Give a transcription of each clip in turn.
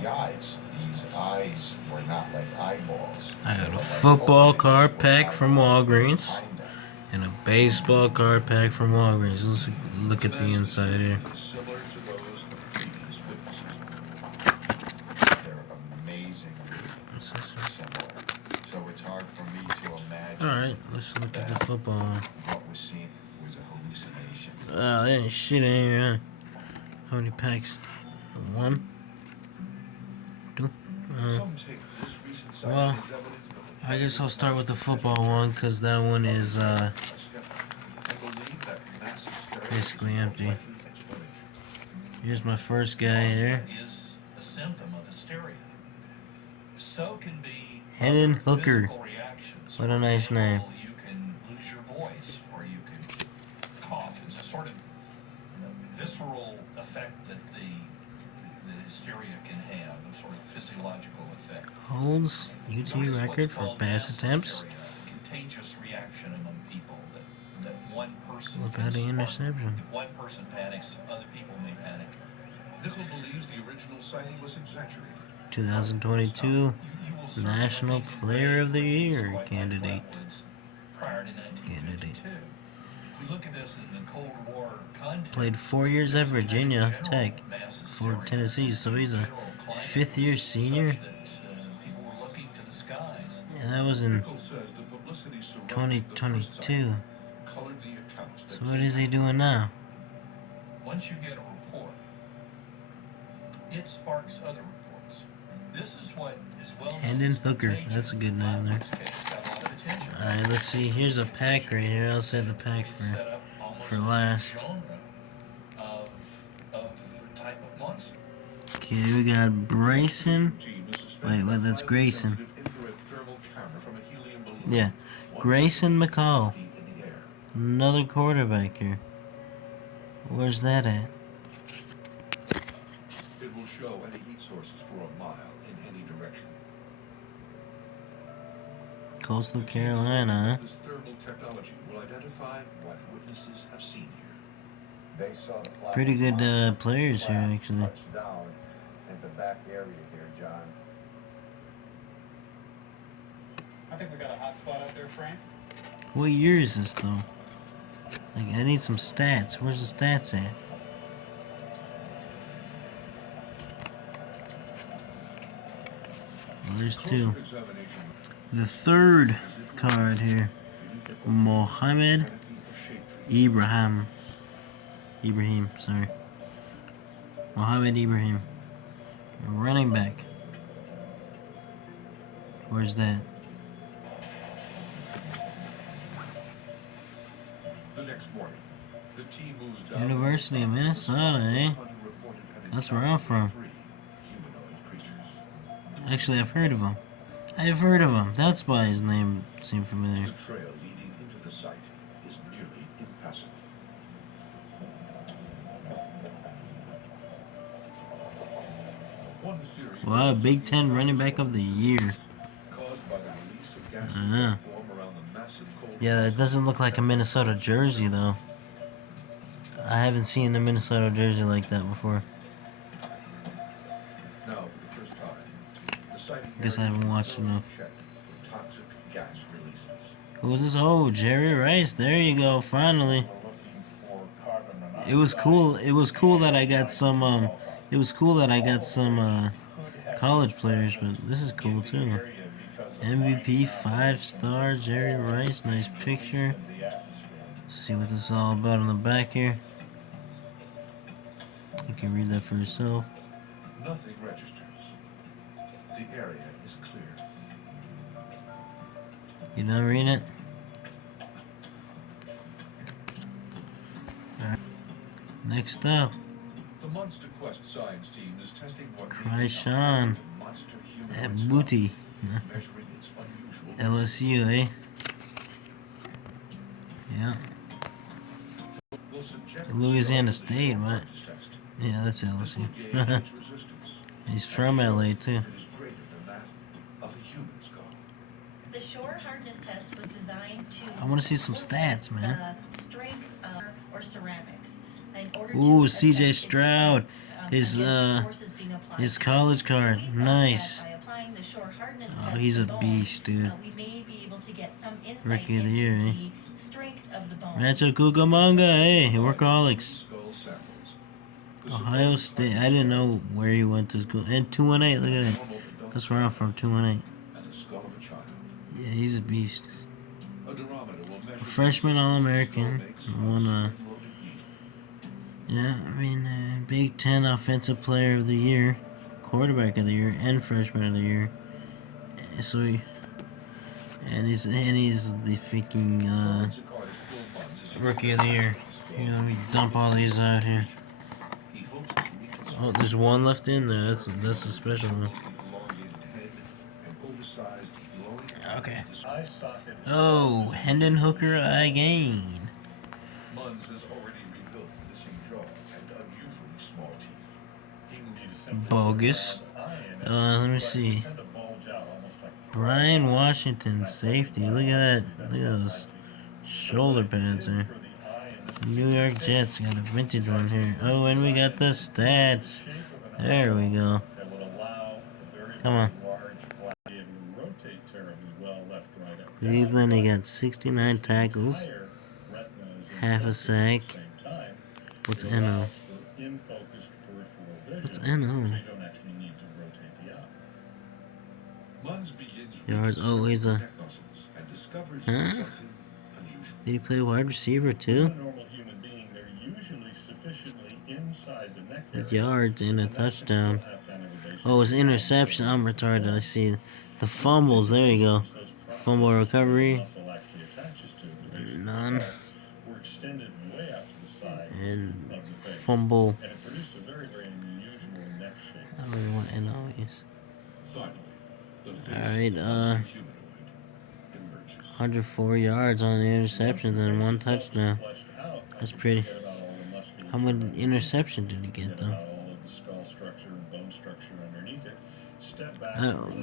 the eyes. These eyes were not like eyeballs. I They got a were like football organs card with pack from eyeballs Walgreens behind them. and a baseball card pack from Walgreens. Let's look at the inside here. Similar to those of previous witnesses. They're amazingly similar. So it's hard for me to imagine Alright, let's look at the football one. what was seen was a hallucination. There ain't shit in here. How many packs? One? Two? Well, I guess I'll start with the football one because that one is basically empty. Here's my first guy here. Hennon Hooker. What a nice name. You can lose your voice, or you can cough. It's a sort of visceral effect that hysteria can have, a sort of physiological effect. Holds UT record for pass attempts. Contagious reaction among people that one person. Look at the interception. If one person panics, other people may panic. Nickel believes the original sighting was exaggerated. 2022 National Player of the Year candidate. Played 4 years at Virginia Tech for Tennessee, so he's a fifth-year senior. Yeah, that was in 2022. So what is he doing now? Once you get a report, it sparks other reports. This is what is well known. Hennon Hooker, that's a good name there. Alright, let's see. Here's a pack right here. I'll save the pack for last. Okay, we got Brayson. Wait, that's Grayson. Yeah, Grayson McCall. Another quarterback here. Where's that at? It will show any heat sources for a mile in any direction. Coastal Carolina, huh? This thermal technology will identify what witnesses have seen here. They saw the Pretty good players here, actually. down in the back area here, John. I think we got a hot spot up there, Frank. What year is this, though? Like, I need some stats. Where's the stats at? Well, there's two. The third card here, Mohammed Ibrahim, sorry. Mohammed Ibrahim. Running back. Where's that? The next morning, the team moves down University of Minnesota, eh? That's where I'm from. Actually, I've heard of him. That's why his name seemed familiar. The trail leading into the site is nearly impassable. One theory Wow, Big Ten running back of the year. caused by the release of gases that form around the massive cold. Yeah, that doesn't look like a Minnesota jersey, though. I haven't seen a Minnesota jersey like that before. Now, for the first time, the sighting Guess I haven't watched enough. checked for toxic gas releases. Who was this? Oh, Jerry Rice. There you go, finally. It was cool. It was cool that I got some, college players, but this is cool, too. MVP, 5 stars, Jerry Rice. Nice picture. See what this is all about on the back here. You can read that for yourself. Nothing registers. The area is clear. You done reading it? Alright. Next up, The Monster Quest science team is testing what Kryshawn monster at humanoid Booty. measuring its unusual LSU, eh? Yeah. will subject Louisiana State, what? test. Yeah, that's This will LSU. gauge its resistance. He's from LA, too. It is greater than that of a human skull. The shore hardness test was designed to. I want to see some stats, man. Strength or ceramics. In order Ooh, to CJ assess its Stroud. strength, His, against the forces being applied His college card, nice. By applying the Shore hardness Oh, test he's to a the bone, beast, dude. we may be able to get some insight Rookie of the into year, eh? the strength of the bone. Rancho Cucamonga, hey, workaholics. Skull samples. The Ohio supposed State, I hardness didn't level know where he went to school. And 218, look at that. normal adult That's where I'm from, 218. and the skull of a child. Yeah, he's a beast. A durometer will measure A freshman All-American. Won, yeah, I mean, Big Ten Offensive Player of the Year, Quarterback of the Year, and Freshman of the Year. So he's the freaking Rookie of the Year. You know, we dump all these out here. Oh, there's one left in there. That's a special one. Okay. Oh, Hendon Hooker again. Munz has already rebuilt the missing jaw and unusually small teeth. Bogus. Let me see. Brian Washington, safety. Look at that. Look at those shoulder pads there. New York Jets got a vintage one here. Oh, and we got the stats. There we go. Come on. Cleveland, he got 69 tackles, half a sack. What's NO? What's NO? Yards. Oh, he's a. Huh? Did he play wide receiver too? With yards and a touchdown. Oh, it's interception. I'm retarded. I see the fumbles. There you go. Fumble recovery. None. And fumble. I don't know what NO is. Alright, 104 yards on the interception and one touchdown. That's pretty. How many interceptions did he get though?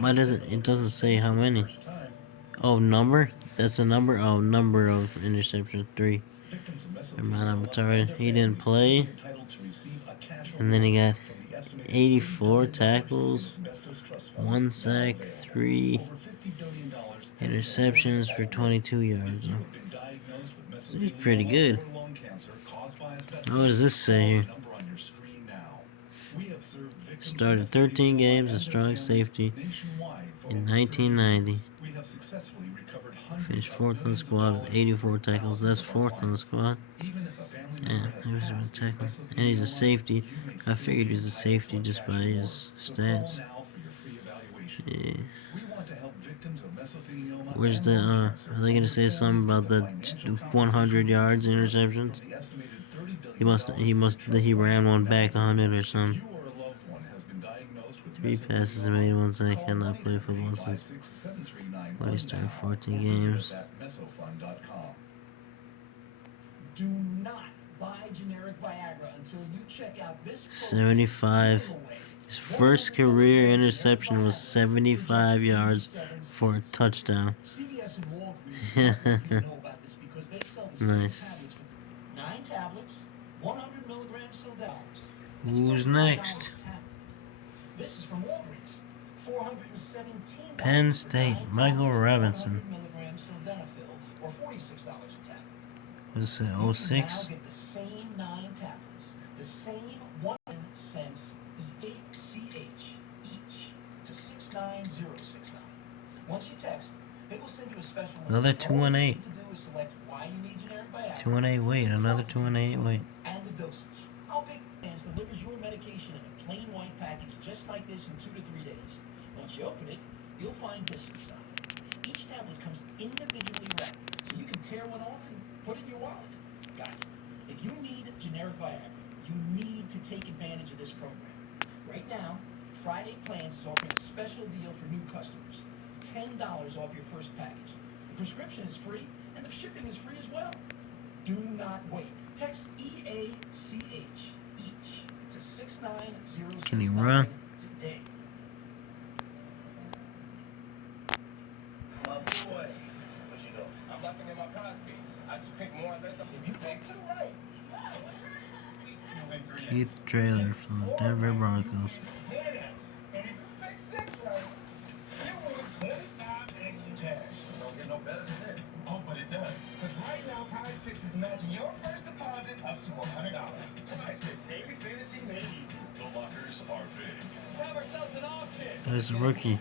Why doesn't it doesn't say how many? Oh, number? That's a number? Oh, number of interceptions, 3. Never mind, I'm retarded. He didn't play. And then he got 84 tackles, 1 sack, 3 interceptions for 22 yards. He's pretty good. What does this say here? Started 13 games as strong safety in 1990. Finished 4th on the squad with 84 tackles. That's 4th on the squad. Yeah, there's been tackling. And he's a safety. I figured he was a safety just by his stats. Yeah. Where's the, are they going to say something about the 100 yards interceptions? He ran one back 100 or something. 3 passes and made 1 sack. Cannot play football since when he started 14 games. Do not buy generic Viagra until you check out this 75. His first career interception was 75 yards for a touchdown. CVS and Walgreens know about this because they sell the Nice. tablets with 9 tablets, 100 milligrams sildenafil. Who's next? This is from Walgreens. 417 Penn State, Michael Robinson. 100 milligrams sildenafil, or $46 a tablet. What is it, You 06? can now get the same 9 tablets, the same 1 cents each to 69069. Once you text, they will send you a special link. Another All you 218. need to do is select why you need generic Viagra, 218, wait, another 218, wait. and the dosage. Our Big Plans delivers your medication in a plain white package just like this in 2 to 3 days. Once you open it, you'll find this inside. Each tablet comes individually wrapped, so you can tear one off and put it in your wallet. Guys, if you need generic Viagra, you need to take advantage of this program. Right now, Friday Plans is offering a special deal for new customers. $10 off your first package. The prescription is free, and the shipping is free as well. Do not wait. Text EACH each to 69069 Can he run? today. Oh boy. What you doing? I'm looking at my past beats. I just picked more or less of If you pick two right, Keith Trailer from the Denver Broncos. hit it. know better than this. Oh, but it does. Because right now, Prize Picks is matching your first deposit up to $100. Prize Picks, daily fantasy made easy. The lockers are big. Let's have ourselves an auction. That's a rookie.